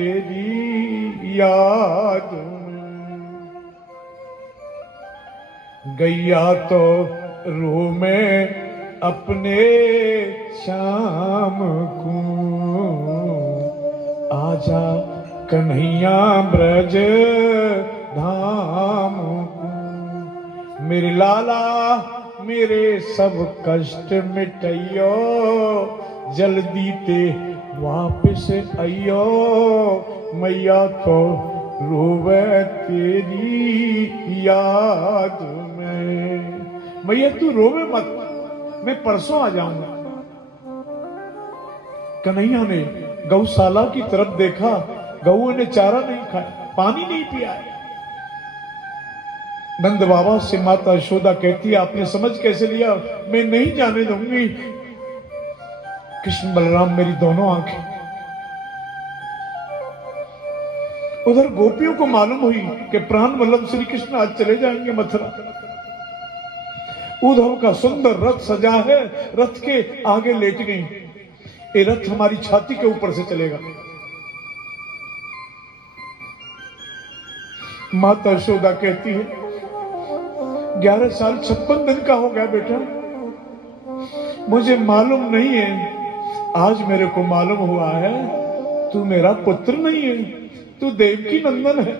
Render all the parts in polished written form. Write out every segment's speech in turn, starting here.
तेरी याद गैया तो रू में अपने शाम को आजा कन्हैया ब्रज धाम को। मेरे लाला मेरे सब कष्ट मिटैयो जल्दी ते वापस आइयो मैया तो रोवे तेरी याद में। मैया तू रोवे मत, मैं परसों आ जाऊंगा। कन्हैया ने गौशाला की तरफ देखा, गऊ ने चारा नहीं खाया, पानी नहीं पिया। नंद बाबा से माता यशोदा कहती है आपने समझ कैसे लिया? मैं नहीं जाने दूंगी। कृष्ण बलराम मेरी दोनों आंखें। उधर गोपियों को मालूम हुई कि प्राण वल्लभ श्री कृष्ण आज चले जाएंगे मथुरा। उद्धव का सुंदर रथ सजा है, रथ के आगे लेट गई। ये रथ हमारी छाती के ऊपर से चलेगा। माता यशोदा कहती है 11 साल 56 दिन का हो गया बेटा, मुझे मालूम नहीं है, आज मेरे को मालूम हुआ है तू मेरा पुत्र नहीं है, तू देवकी नंदन है।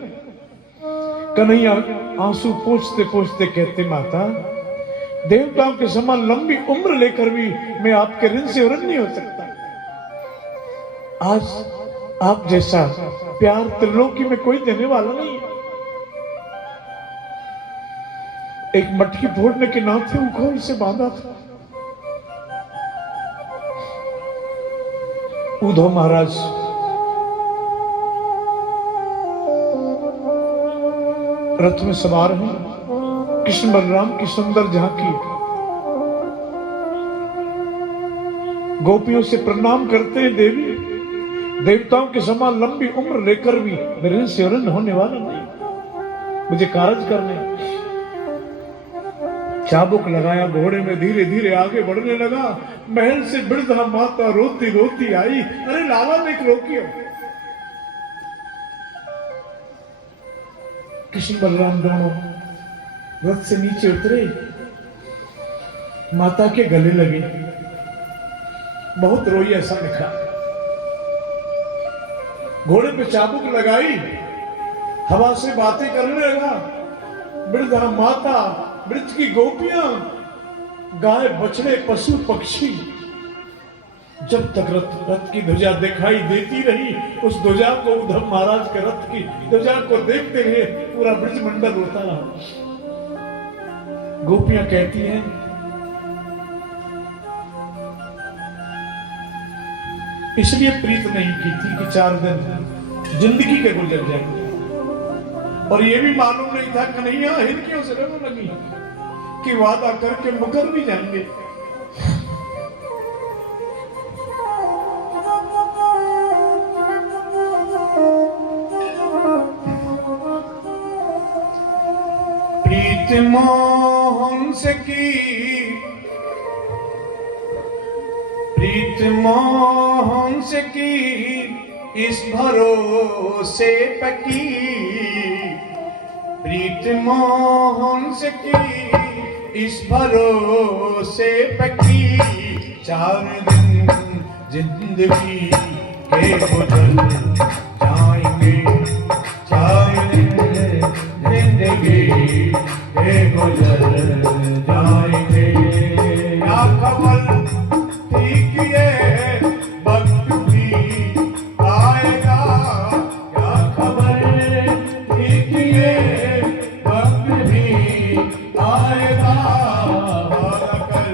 कन्हैया आंसू पोंछते पोंछते कहते माता देवताओं के समान लंबी उम्र लेकर भी मैं आपके ऋण से ऋण नहीं हो सकता। आज आप जैसा प्यार त्रिलोकी में कोई देने वाला नहीं है। एक मटकी फोड़ने के नाते उखोल से बांधा था। उद्धव महाराज रथ में सवार हैं, कृष्ण बलराम की सुंदर झांकी। गोपियों से प्रणाम करते हैं देवी, देवताओं के समान लंबी उम्र लेकर भी मेरे से ऋण होने वाला नहीं, मुझे कारज करने। चाबुक लगाया, घोड़े में धीरे धीरे आगे बढ़ने लगा। महल से वृद्धा माता रोती रोती आई, अरे लाला ने रोकियो। कृष्ण बलराम दोनों रथ से नीचे उतरे, माता के गले लगे, बहुत रोई ऐसा लिखा। घोड़े पे चाबुक लगाई, हवा से बातें करने लगा। वृद्धा माता, वृक्ष की गोपियां, गाय बछड़े पशु पक्षी, जब तक रथ की ध्वजा दिखाई देती रही, उस ध्वजा को उद्धव महाराज के रथ की ध्वजा को देखते हुए पूरा ब्रज मंडल होता रहा। गोपियां कहती हैं इसलिए प्रीत नहीं की थी कि 4 दिन जिंदगी के गुजर जाएंगे, और ये भी मालूम नहीं था कन्हैया हिरकियों से रोने लगी कि वादा करके मुकर भी जाएंगे। प्रीत मोहन से की, प्रीत मोहन से की, इस भरोसे पकी। प्रीत मोहन से की, इस भरोसे पकी। 4 दिन जिंदगी के गुजर जाएंगे, 4 दिन जिंदगी के गुजर जाएंगे। क्या खबर ठीक ये वक्त भी आएगा, क्या खबर ठीक ये वक्त भी आएगा। वादा कर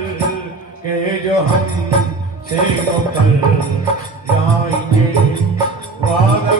के जो हम से मुकर जाएंगे, वादा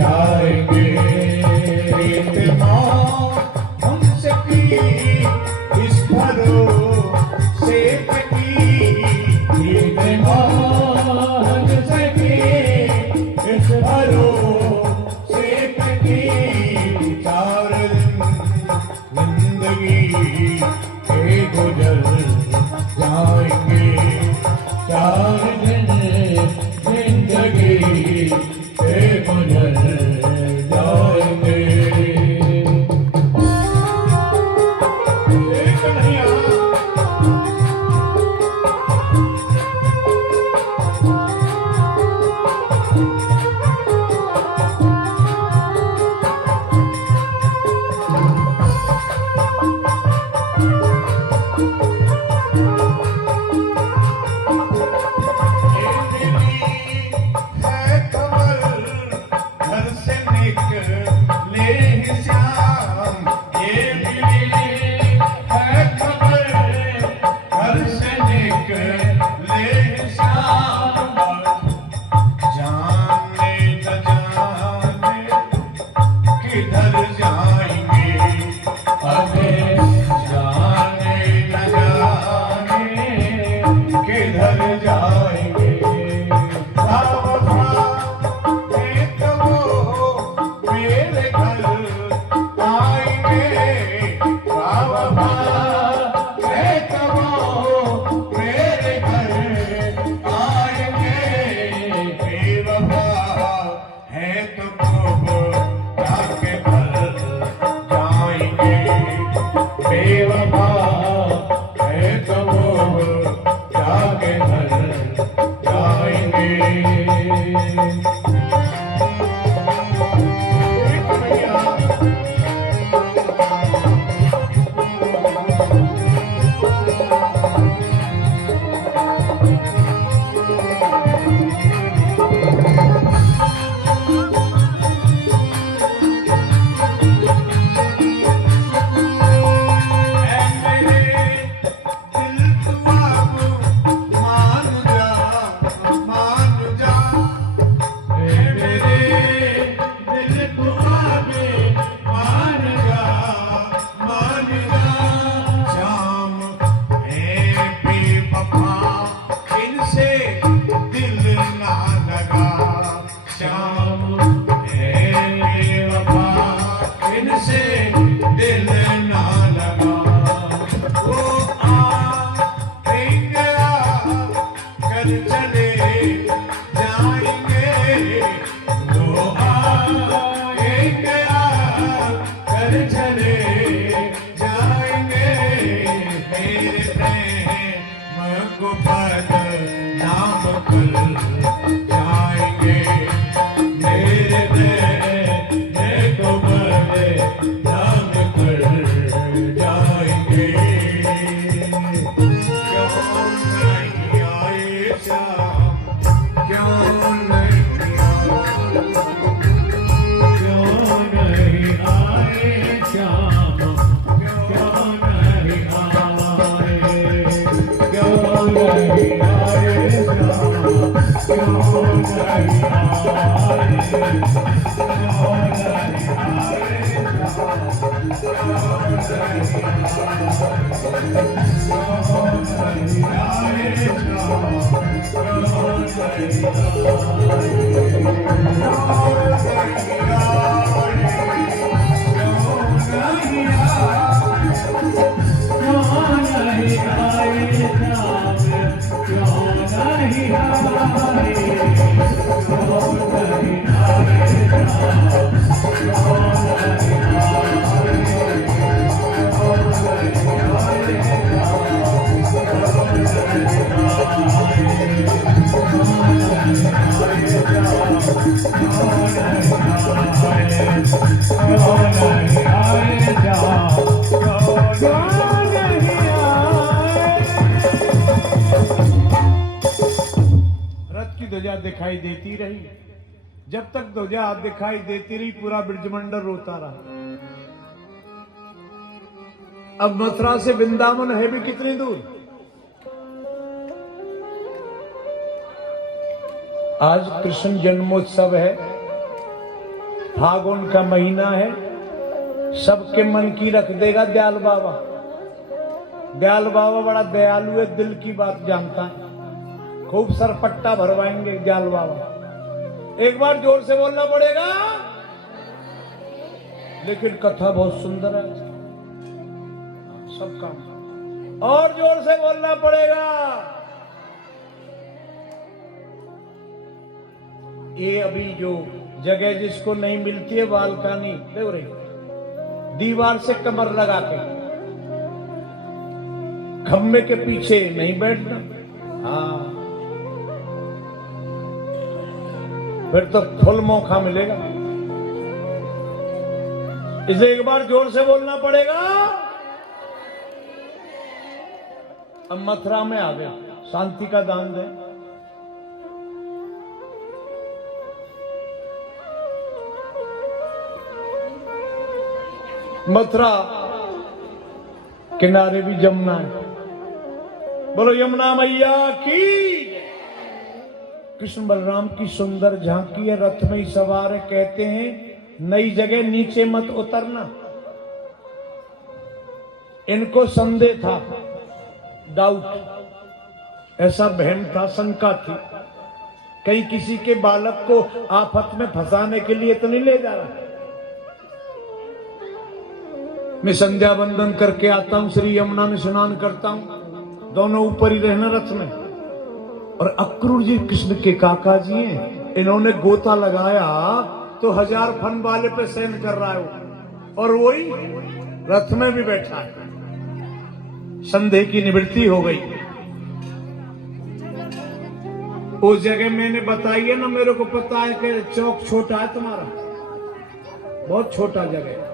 जाएंगे। इतना हमसे की इस भरोसे की, इतना हमसे की इस भरोसे की, 4 दिन जिंदगी के गुजर जाएंगे, 4 दिन जिंदगी के गुजर जाएंगे। दिखाई देती रही। जब तक ध्वजा दिखाई देती रही पूरा ब्रजमंडल रोता रहा। अब मथुरा से वृंदावन है भी कितनी दूर। आज कृष्ण जन्मोत्सव है। फागुन का महीना है, सबके मन की रख देगा दयाल बाबा। दयाल बाबा बड़ा दयालु है, दिल की बात जानता है। खूब सरपट्टा भरवाएंगे दयाल बाबा। एक बार जोर से बोलना पड़ेगा। लेकिन कथा बहुत सुंदर है, सब काम और जोर से बोलना पड़ेगा। ये अभी जो जगह जिसको नहीं मिलती है बालकनी, देख रही, दीवार से कमर लगा के खम्बे के पीछे नहीं बैठना। हाँ, फिर तो फुल मौका मिलेगा। इसे एक बार जोर से बोलना पड़ेगा। अब मथुरा में आ गए, शांति का दान दे। मथुरा किनारे भी यमुना है। बोलो यमुना मैया की। कृष्ण बलराम की सुंदर झांकी है, रथ में ही सवार है। कहते हैं नई जगह नीचे मत उतरना। इनको संदेह था, डाउट, ऐसा बहम था, शंका थी, कहीं किसी के बालक को आफत में फंसाने के लिए तो नहीं ले जा रहा। मैं संध्या बंदन करके आता हूं, श्री यमुना में स्नान करता हूं, दोनों ऊपर ही रहना रथ में। और अक्रूर जी कृष्ण के काका जी हैं, इन्होंने गोता लगाया तो 1000 फन वाले पे सैन कर रहा है वो, और वही रथ में भी बैठा है। संदेह की निवृत्ति हो गई। उस जगह मैंने बताई है ना, मेरे को पता है कि चौक छोटा है तुम्हारा, बहुत छोटा जगह है।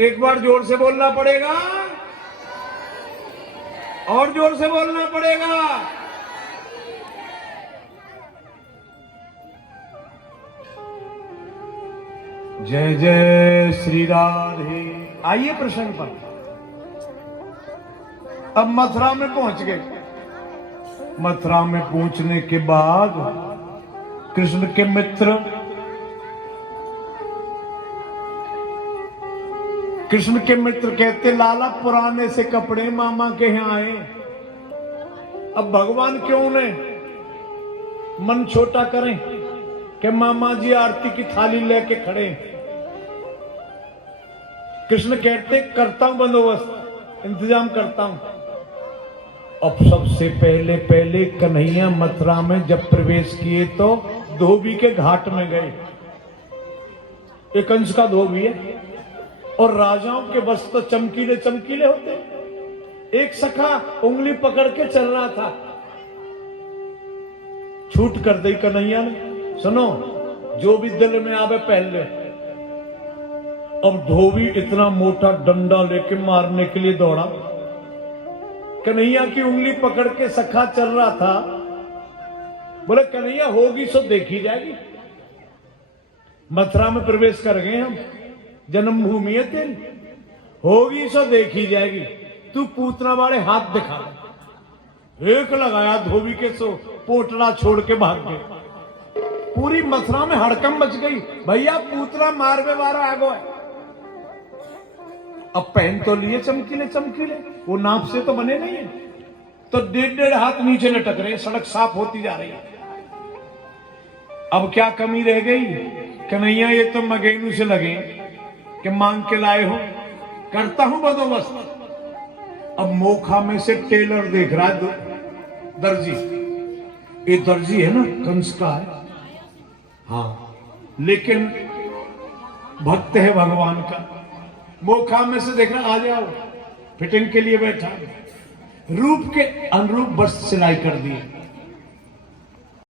एक बार जोर से बोलना पड़ेगा, और जोर से बोलना पड़ेगा। जय जय श्री राधे। आइए प्रसंग पर। अब मथुरा में पहुंच गए। मथुरा में पहुंचने के बाद कृष्ण के मित्र, कृष्ण के मित्र कहते लाला पुराने से कपड़े मामा के यहां आए। अब भगवान क्यों ने मन छोटा करें कि मामा जी आरती की थाली लेके खड़े। कृष्ण कहते करता हूं बंदोबस्त, इंतजाम करता हूं। अब सबसे पहले कन्हैया मथुरा में जब प्रवेश किए तो धोबी के घाट में गए। एक अंश का धोबी है, और राजाओं के वस्त्र चमकीले चमकीले होते। एक सखा उंगली पकड़ के चल रहा था, छूट कर दी कन्हैया ने, सुनो जो भी दिल में आवे पहन ले। अब धोबी इतना मोटा डंडा लेके मारने के लिए दौड़ा। कन्हैया की उंगली पकड़ के सखा चल रहा था। बोले कन्हैया होगी सो देखी जाएगी। मथुरा में प्रवेश कर गए हम, जन्मभूमि है तेरी, होगी सो देखी जाएगी। तू पूतना वाले हाथ दिखा। एक लगाया धोबी के सो पोटला छोड़ के भाग गए। पूरी मथुरा में हड़कम मच गई, भैया पूतना मारवे वाला आगो है। अब पहन तो लिए चमकीले चमकीले, वो नाप से तो बने नहीं है, तो 1.5 हाथ नीचे लटक रहे। सड़क साफ होती जा रही है। अब क्या कमी रह गई? कन्हैया ये तो मगेनू से लगे कि मांग के लाए हो, करता हूं बंदोबस्त। अब मोखा में से टेलर देख रहा है, दर्जी, ये दर्जी है ना, कंस का है, हाँ, लेकिन भक्त है भगवान का। मोखा में से देख रहा, आ जाओ, फिटिंग के लिए बैठा। रूप के अनुरूप वस्त्र सिलाई कर दिए।